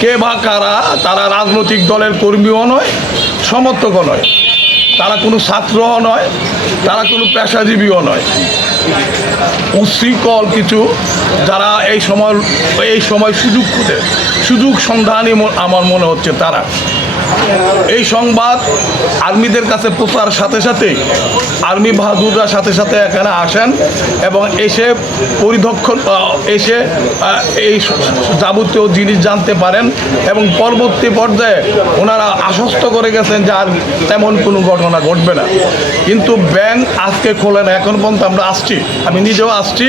কে বা কারা, তারা রাজনৈতিক দলের কর্মীও নয়, সমর্থকও নয়। তারা কোনো ছাত্রও নয়, তারা কোনো পেশাজীবীও নয়। উশৃঙ্খল কিছু যারা এই সময় এই সময় সুযোগ খুঁজে, সুযোগ সন্ধানই আমার মনে হচ্ছে তারা। এই সংবাদ আর্মিদের কাছে প্রচার সাথে সাথে আর্মি বাহাদুররা সাথে সাথে এখানে আসেন এবং এসে পরিদক্ষণ এসে এই যাবতীয় জিনিস জানতে পারেন এবং পরবর্তী পর্যায়ে ওনারা আশ্বস্ত করে গেছেন যে আর তেমন কোনো ঘটনা ঘটবে না। কিন্তু ব্যাংক আজকে খোলে না এখন পর্যন্ত আমরা আসছি। আমি নিজেও আসছি।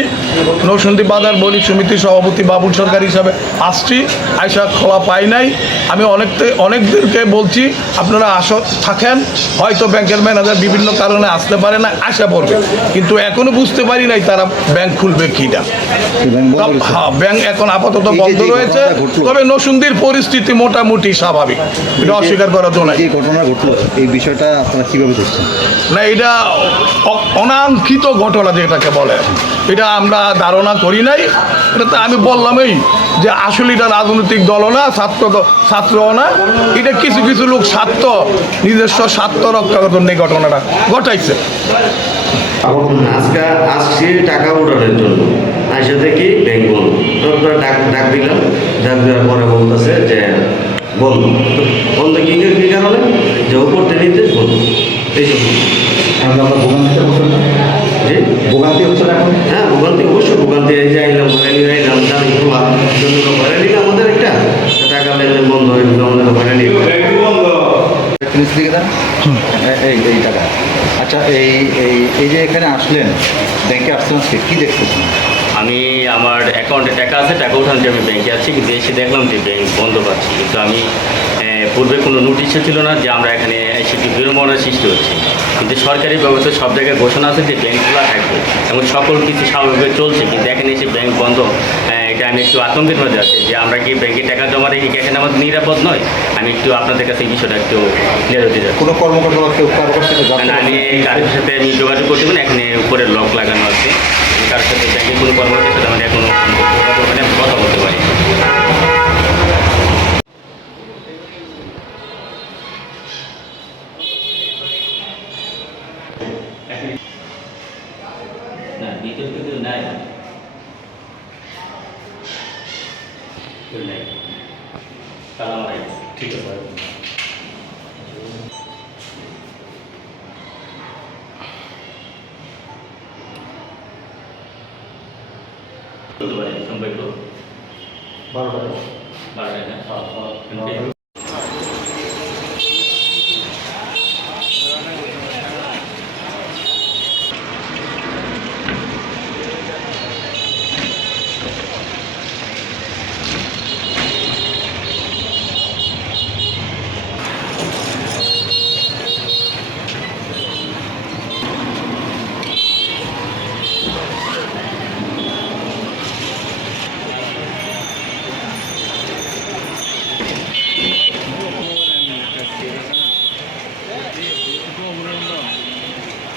নৌসন্দী বাজার বণিক সমিতির সভাপতি বাবুল সরকার হিসাবে আসছি। আয়সা খোলা পাই নাই। আমি অনেক অনেকদেরকে বলছি আপনারা আস থাকেন। হয়তো ব্যাংকের ম্যানেজার বিভিন্ন কারণে আসতে পারে না আশা পড়বে কিন্তু এখনও বুঝতে পারি নাই তারা ব্যাংক খুলবে কিনা। হ্যাঁ ব্যাংক এখন আপাতত এই বন্ধ রয়েছে। তবে নসুন্দির পরিস্থিতি মোটামুটি স্বাভাবিক। এটা অস্বীকার করার জন্য যে ঘটনা ঘটলো এই বিষয়টা আপনারা কীভাবে দেখছেন? না এটা অ- অনাকাঙ্ক্ষিত ঘটনা যেটাকে বলে। এটা আমরা ধারণা করি নাই। এটা তো আমি বললামই যে আসলে এটা রাজনৈতিক দলও না ছাত্র ছাত্রও না এটা কিছু কিছু লোক স্বার্থ নিজস্ব স্বার্থ রক্ষা করার জন্য এই ঘটনাটা ঘটাইছে। আজকে আসছি টাকা উঠানোর জন্য। আইসা দেখি ব্যাংক বন্ধ তারপরে ডাক ডাক দিলাম ডাক দেওয়ার পরে বলতেছে যে বন্ধ তো বন্ধ কি কি কারণে? যে উপর এইসব আমরা ভোগান্তিতে না? ভোগান্তি হচ্ছে না এখন? হ্যাঁ ভোগান্তি অবশ্যই ভোগান্তি এই যে আইলাম। এই টাকা আচ্ছা এই এই এই যে এখানে আসলেন কী আমি আমার অ্যাকাউন্টে টাকা আছে, টাকা উঠানোর জন্য আমি ব্যাংকে আছি, কিন্তু এসে দেখলাম যে ব্যাংক বন্ধ পাচ্ছি। কিন্তু আমি পূর্বে কোনো নোটিশও ছিল না যে আমরা এখানে এসে একটু বিড়ম্বনার সৃষ্টি হচ্ছে। কিন্তু সরকারি ব্যবস্থা সব জায়গায় ঘোষণা আছে যে ব্যাংক খোলা থাকবে এবং সকল কিছু স্বাভাবিকভাবে চলছে। কিন্তু এখানে এসে ব্যাংক বন্ধ এটা আমি একটু আতঙ্কের মধ্যে আছি যে আমরা কি ব্যাংকে টাকা জমা রেখে কি এখানে আমাদের নিরাপদ নয়? আমি একটু আপনাদের কাছে এই বিষয়টা একটু ক্লিয়ার হতে যাচ্ছি কোনো কর্মকর্তা মানে আমি? কারোর সাথে আমি যোগাযোগ করতে পারি এখানে উপরে লক লাগানো আছে। কারোর সাথে ব্যাংকের কোনো কর্মকর্তার সাথে মানে এখনও কথা বলতে ভিতরে তো কেউ নাই কেউ নাই সালাম আলাইকুম ঠিক আছে বলতে পারি সম্পর্ক বারোটায় না কিন্তু